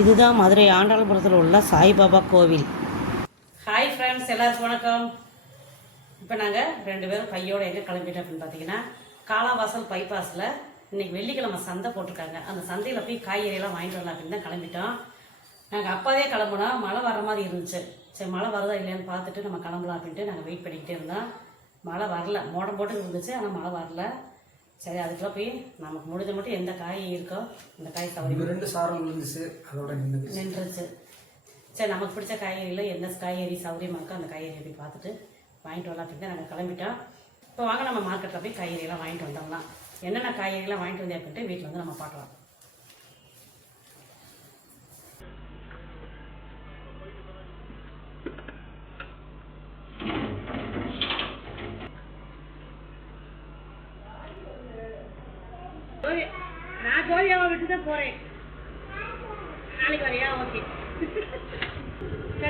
இதுதான் மதுரை ஆண்டாளபுரத்தில் உள்ள சாய்பாபா கோவில். ஹாய் ஃப்ரெண்ட்ஸ் எல்லாருக்கும் வணக்கம். இப்போ நாங்கள் ரெண்டு பேரும் பையோட எங்கே கிளம்பிட்டோம் அப்படின்னு பார்த்தீங்கன்னா காலாவாசல் பைபாஸில் இன்றைக்கி வெள்ளிக்கிழமை சந்தை போட்டிருக்காங்க. அந்த சந்தையில் போய் காய்கறியெல்லாம் வாங்கிட்டு வரலாம் அப்படின்னு தான் கிளம்பிட்டோம். நாங்கள் அப்பாவே கிளம்புனோம் மழை வர மாதிரி இருந்துச்சு. சரி மழை வருதா இல்லையான்னு பார்த்துட்டு நம்ம கிளம்பலாம் அப்படின்ட்டு நாங்கள் வெயிட் பண்ணிக்கிட்டே இருந்தோம். மழை வரல. மோடம் போட்டு இருந்துச்சு ஆனால் மழை வரல. சரி அதுக்குள்ள போய் நமக்கு முடிஞ்ச மட்டும் எந்த காய் இருக்கோ அந்த காய் இங்க ரெண்டு சாரம் விழுந்துச்சு அதோட நின்றுச்சு. சரி நமக்கு பிடிச்ச காய்கறியில் எந்த காய்கறி சௌகரியமாக இருக்கோ அந்த காய்கறி போய் பார்த்துட்டு வாங்கிட்டு வரலாம் அப்படின்னு நாங்கள் கிளம்பிட்டோம். இப்போ வாங்க நம்ம மார்க்கெட்டில் போய் காய்கறியெல்லாம் வாங்கிட்டு வந்தோம்னா என்னென்ன காய்கறிலாம் வாங்கிட்டு வந்தேன் அப்படின்ட்டு வீட்டில் வந்து நம்ம பார்க்கலாம். நான் கோரியாவை விட்டு தான் போகிறேன் நாளைக்கு வரையா? Okay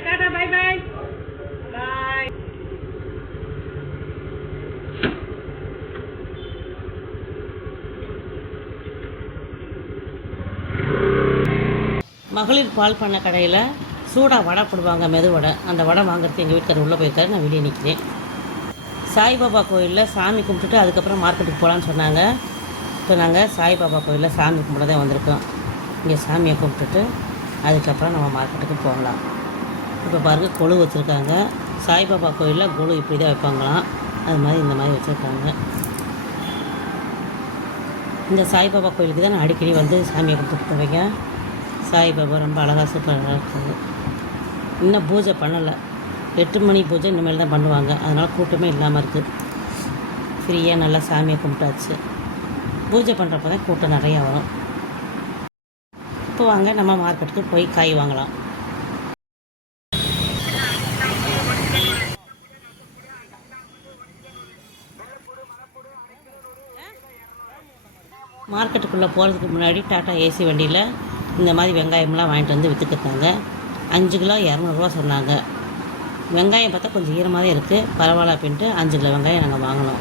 tata bye bye bye மகளிர் பால் பண்ண கடையில் சூடாக வடை போடுவாங்க மெது வடை. அந்த வடை வாங்குறதுக்கு எங்கள் வீட்டுக்காரர் உள்ளே போயிருக்காரு. நான் வெளியே நிற்கிறேன் சாய்பாபா கோயிலில் சாமி கும்பிட்டுட்டு அதுக்கப்புறம் மார்க்கெட்டுக்கு போகலான்னு சொன்னாங்க. இப்போ நாங்கள் சாய்பாபா கோயிலில் சாமி கும்பிட தான் வந்திருக்கோம். இங்கே சாமியை கும்பிட்டுட்டு அதுக்கப்புறம் நம்ம மார்க்கெட்டுக்கு போகலாம். இப்போ பாருங்கள் கொழு வச்சுருக்காங்க. சாய்பாபா கோயிலில் கொழு இப்படி தான் வைப்பாங்களாம். அது மாதிரி இந்த மாதிரி வச்சுருக்காங்க. இந்த சாய்பாபா கோயிலுக்கு தான் நான் அடிக்கடி வந்து சாமியை கும்பிட்டு போவேங்க. சாய்பாபா ரொம்ப அழகாக சூப்பராக இருக்குது இன்னும் பூஜை பண்ணலை. எட்டு மணி பூஜை இனிமேல் தான் பண்ணுவாங்க. அதனால் கூட்டமே இல்லாமல் இருக்குது ஃப்ரீயாக நல்லா சாமியை கும்பிட்டாச்சு. பூஜை பண்ணுறப்ப தான் கூட்டம் நிறையா வரும். இப்போ வாங்க நம்ம மார்க்கெட்டுக்கு போய் காய் வாங்கலாம். மார்க்கெட்டுக்குள்ளே போகிறதுக்கு முன்னாடி டாட்டா ஏசி வண்டியில் இந்த மாதிரி வெங்காயம்லாம் வாங்கிட்டு வந்து விற்றுக்கிட்டாங்க அஞ்சு கிலோ இரநூறுவா சொன்னாங்க. வெங்காயம் பார்த்தா கொஞ்சம் ஈரமாக தான் இருக்குது பரவாயில்ல அப்படின்ட்டு அஞ்சு கிலோ வெங்காயம் நாங்கள் வாங்கினோம்.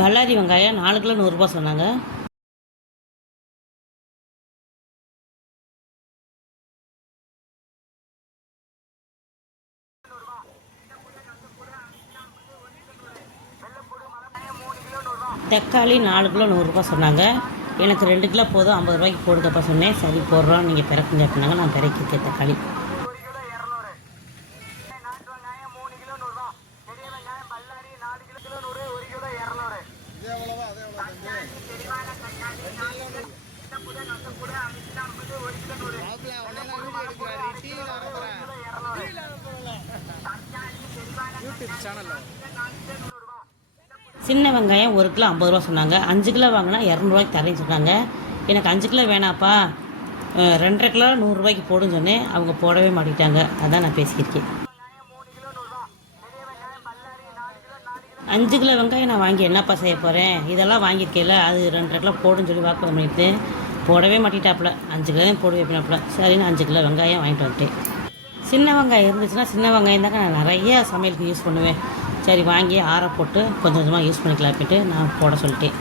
பல்லாரி வெங்காயம் நாலு கிலோ நூறுரூபா சொன்னாங்க. தக்காளி நாலு கிலோ நூறுரூபா சொன்னாங்க. எனக்கு ரெண்டு கிலோ போதும் ஐம்பது ரூபாய்க்கு போடுங்கப்பா சொன்னேன். சரி போடுறோம். நீங்கள் பிறக்குங்க அப்படின்னாங்க. நான் பிறக்கிருக்கேன் தக்காளி சின்ன வெங்காயம் ஒரு கிலோ ஐம்பது ரூபா சொன்னாங்க. அஞ்சு கிலோ வாங்கினா இரநூறுவாய்க்கு தரேன்னு சொன்னாங்க. எனக்கு அஞ்சு கிலோ வேணாப்பா. ரெண்டரை கிலோ நூறுரூவாய்க்கு போடுன்னு சொன்னேன். அவங்க போடவே மாட்டேங்கிட்டாங்க அதான் நான் பேசியிருக்கேன். அஞ்சு கிலோ வெங்காயம் நான் வாங்கி என்னப்பா செய்ய போகிறேன் இதெல்லாம் வாங்கியிருக்கேல அது ரெண்டரை கிலோ போடுன்னு சொல்லி வாக்குவாதம் பண்ணிட்டு போடவே மாட்டிட்டாப்புல. அஞ்சு கிலோ தான் போடுவேன் அப்படின்னாப்புல. சரின்னு அஞ்சு கிலோ வெங்காயம் வாங்கிட்டு வந்துட்டேன். சின்ன வெங்காயம் இருந்துச்சுன்னா சின்ன வெங்காயம் தாங்க நான் நிறைய சமையலுக்கு யூஸ் பண்ணுவேன். சரி வாங்கி ஆற போட்டு கொஞ்சம் கொஞ்சமாக யூஸ் பண்ணிக்கலாம் அப்படின்ட்டு நான் போட சொல்லிட்டேன்.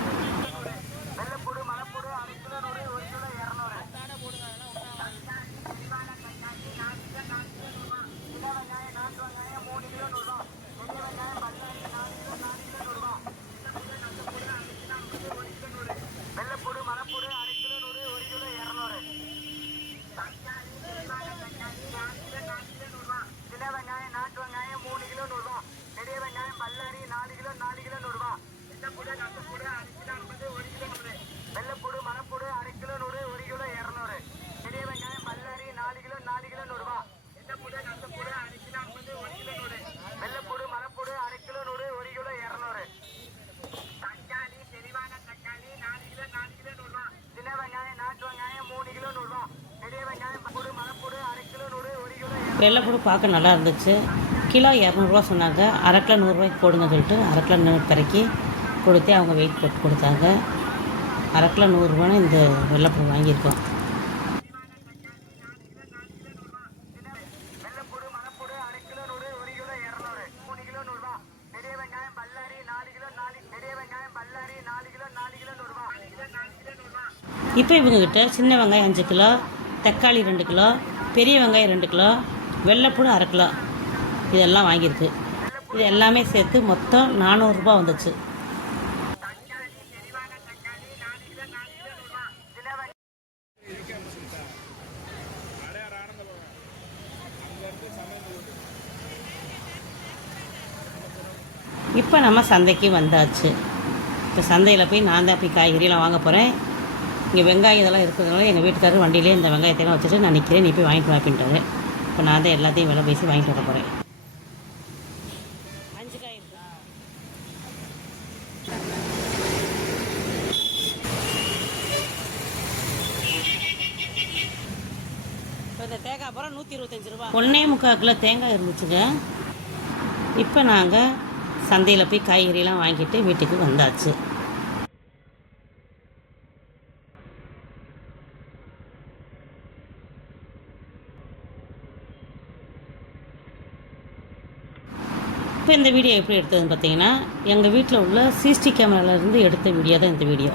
வெள்ளை கூட பார்க்க நல்லா இருந்துச்சு. கிலோ இரநூறுவா சொன்னாங்க. அரை கிலோ நூறுரூவாய்க்கு போடுங்கன்னு சொல்லிட்டு அரை கிலோ நூறு பிறக்கி கொடுத்து அவங்க வெயிட் போட்டு கொடுத்தாங்க. அரை கிலோ நூறுரூவான்னு இந்த வெள்ளைப்பூ வாங்கியிருக்கோம். இப்போ இவங்கக்கிட்ட சின்ன வெங்காயம் அஞ்சு கிலோ தக்காளி ரெண்டு கிலோ பெரிய வெங்காயம் ரெண்டு கிலோ வெள்ளைப்பூடு அரை கிலோ இதெல்லாம் வாங்கியிருக்கு. இது எல்லாமே சேர்த்து மொத்தம் நானூறுரூபா வந்துச்சு. இப்போ நம்ம சந்தைக்கு வந்தாச்சு. இப்போ சந்தையில் போய் நான் தான் போய் காய்கறியெல்லாம் வாங்க போகிறேன் இங்கே வெங்காயம் இதெல்லாம் இருக்கிறதுனால எங்கள் வீட்டுக்காரர் வண்டியிலே இந்த வெங்காயத்தையெல்லாம் வச்சுட்டு நான் நிற்கிறேன் நீ போய் வாங்கிட்டு வாப்பின்ட்டாரு இப்போ நான் தான் எல்லாத்தையும் விலை பேசி வாங்கிட்டு வர போகிறேன் அஞ்சு காய் இருக்கா இப்போ இந்த தேங்காய் பழம் நூற்றி இருபத்தஞ்சி ரூபா. ஒன்றே முக்கால் கிலோ தேங்காய் இருந்துச்சுங்க. இப்போ நாங்கள் சந்தையில் போய் காய்கறிலாம் வாங்கிட்டு வீட்டுக்கு வந்தாச்சு. இப்போ இந்த வீடியோ எப்படி எடுத்ததுன்னு பார்த்தீங்கன்னா எங்கள் வீட்டில் உள்ள சிசிடி கேமராவிலேருந்து எடுத்த வீடியோ தான் இந்த வீடியோ.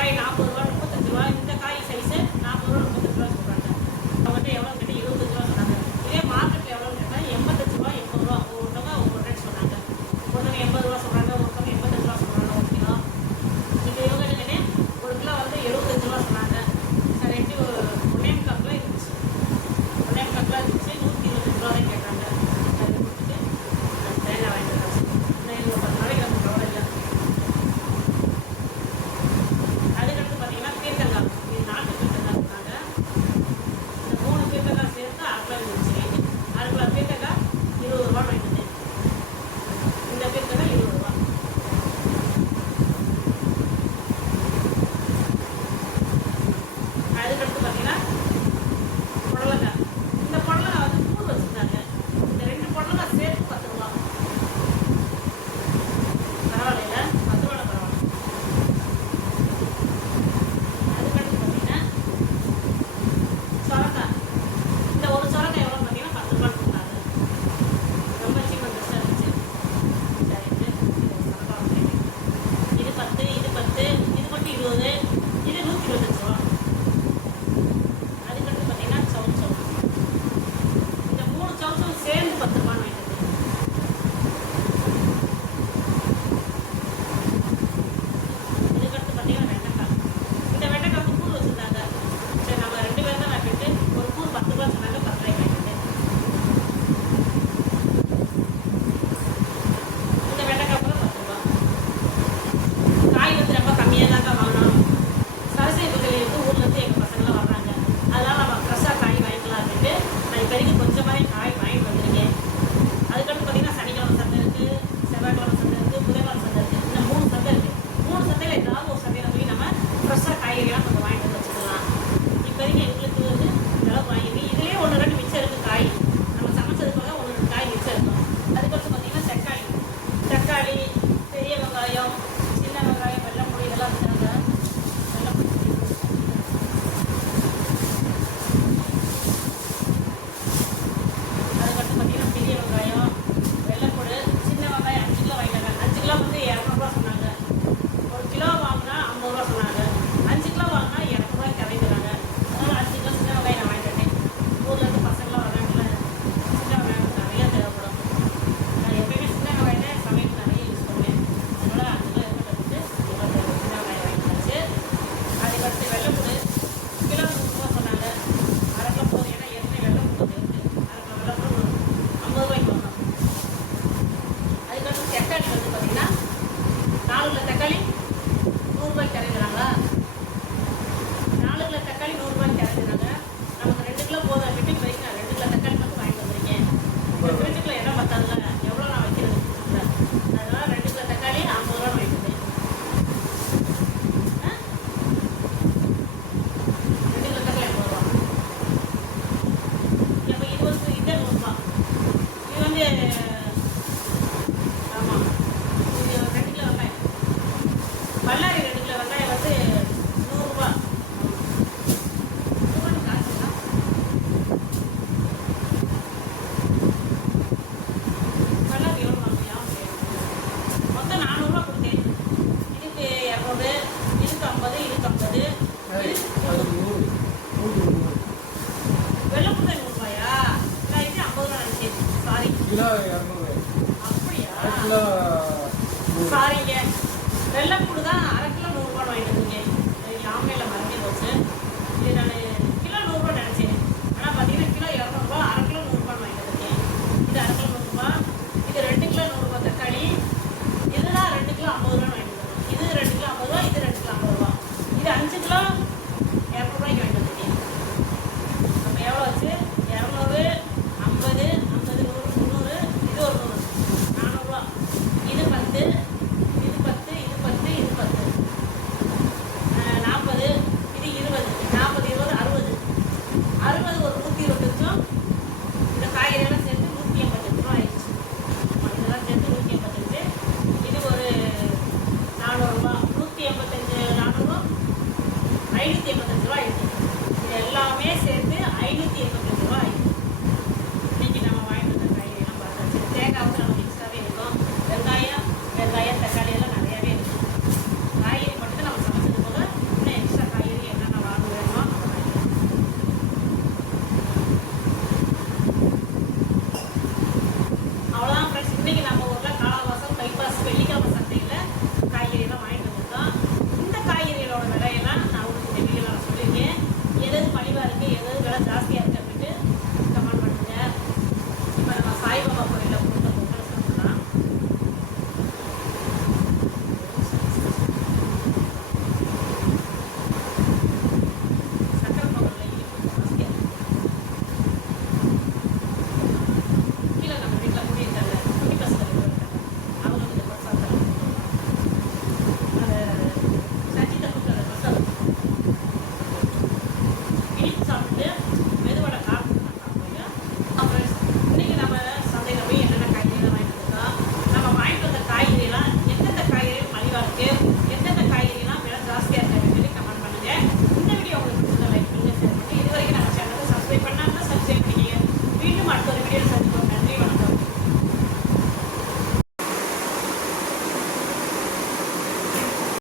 可以拿货 கிலோ இரநூறு. அப்படியா சாரிங்க. வெள்ளைப்பூடு தான் ಜಾಸ್ತಿ 你咋的？